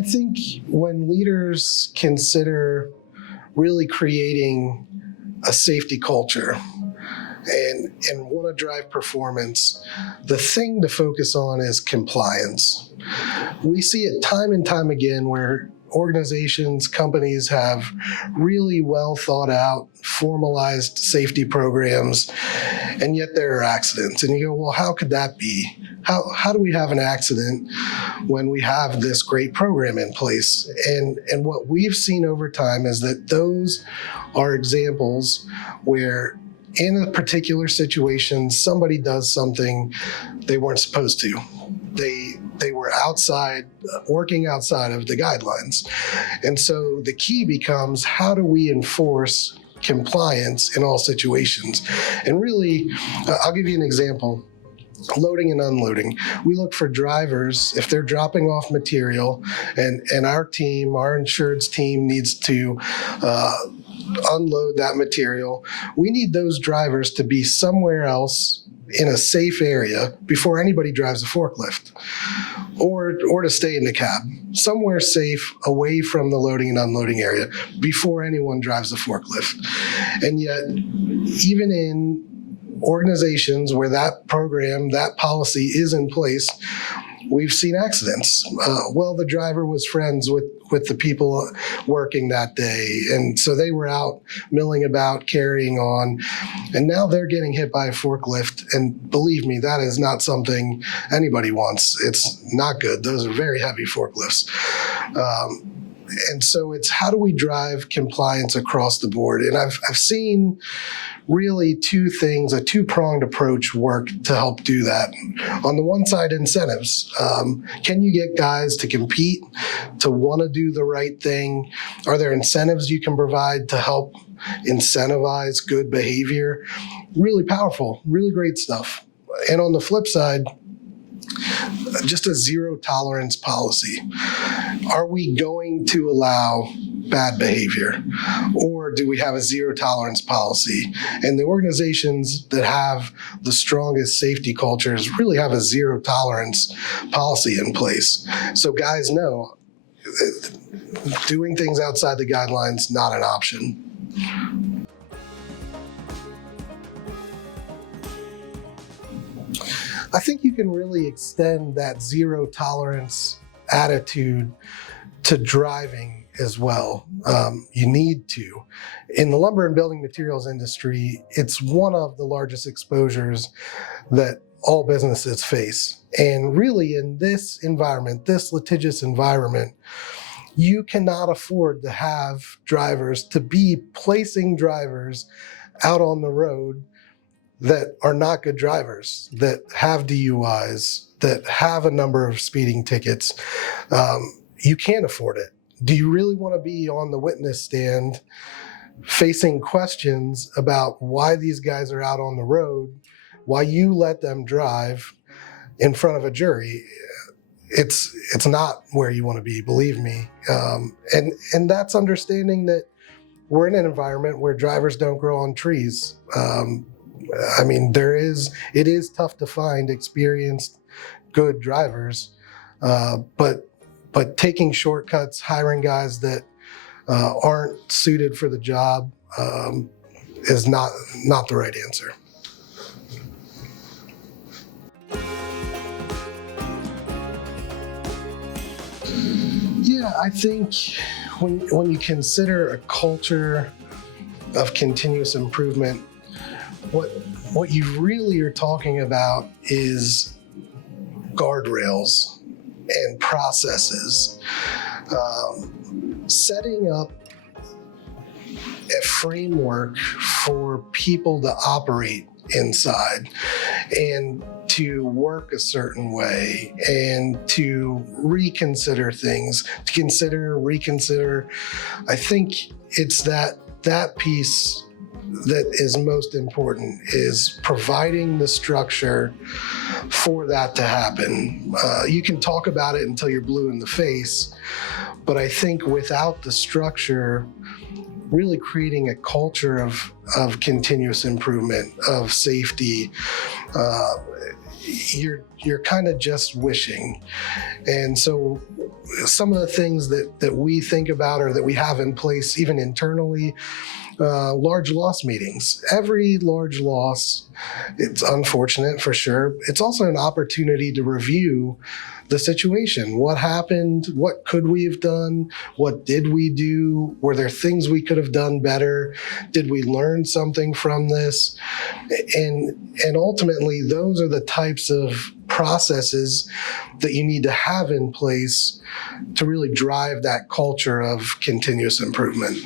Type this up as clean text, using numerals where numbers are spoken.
I think when leaders consider really creating a safety culture and want to drive performance, the thing to focus on is compliance. We see it time and time again where organizations, companies have really well thought out, formalized safety programs, and yet there are accidents. And you go, well, how could that be? How do we have an accident when we have this great program in place? And what we've seen over time is that those are examples where in a particular situation, somebody does something they weren't supposed to. They were working outside of the guidelines. And so the key becomes, how do we enforce compliance in all situations? And really, I'll give you an example. Loading and unloading. We look for drivers, if they're dropping off material and our team, our insurance team needs to unload that material, we need those drivers to be somewhere else in a safe area before anybody drives a forklift, or to stay in the cab, somewhere safe away from the loading and unloading area before anyone drives a forklift. And yet, even in organizations where that program, that policy is in place, we've seen accidents. Well, the driver was friends with the people working that day, and so they were out milling about, carrying on, and now they're getting hit by a forklift. And believe me, that is not something anybody wants. It's not good. Those are very heavy forklifts. And so it's, how do we drive compliance across the board? And I've seen really two things, a two-pronged approach work to help do that. On the one side, incentives. Can you get guys to compete, to want to do the right thing? Are there incentives you can provide to help incentivize good behavior? Really powerful, really great stuff. And on the flip side, just a zero tolerance policy. Are we going to allow bad behavior, or do we have a zero tolerance policy? And the organizations that have the strongest safety cultures really have a zero tolerance policy in place. So guys know doing things outside the guidelines, not an option. I think you can really extend that zero tolerance attitude to driving as well. You need to. In the lumber and building materials industry, it's one of the largest exposures that all businesses face. And really in this environment, this litigious environment, you cannot afford to have drivers, to be placing drivers out on the road that are not good drivers, that have DUIs, that have a number of speeding tickets. You can't afford it. Do you really want to be on the witness stand facing questions about why these guys are out on the road, why you let them drive in front of a jury? It's not where you want to be, believe me. And that's understanding that we're in an environment where drivers don't grow on trees. I mean, it is tough to find experienced, good drivers, but taking shortcuts, hiring guys that aren't suited for the job is not the right answer. Yeah, I think when you consider a culture of continuous improvement, what you really are talking about is guardrails and processes, setting up a framework for people to operate inside and to work a certain way and to reconsider things, reconsider. I think it's that piece that is most important, is providing the structure for that to happen. You can talk about it until you're blue in the face, but I think without the structure, really creating a culture of continuous improvement, of safety, you're kind of just wishing. And so some of the things that we think about or that we have in place, even internally, large loss meetings. Every large loss, it's unfortunate for sure. It's also an opportunity to review the situation. What happened? What could we have done? What did we do? Were there things we could have done better? Did we learn something from this? And ultimately, those are the types of processes that you need to have in place to really drive that culture of continuous improvement.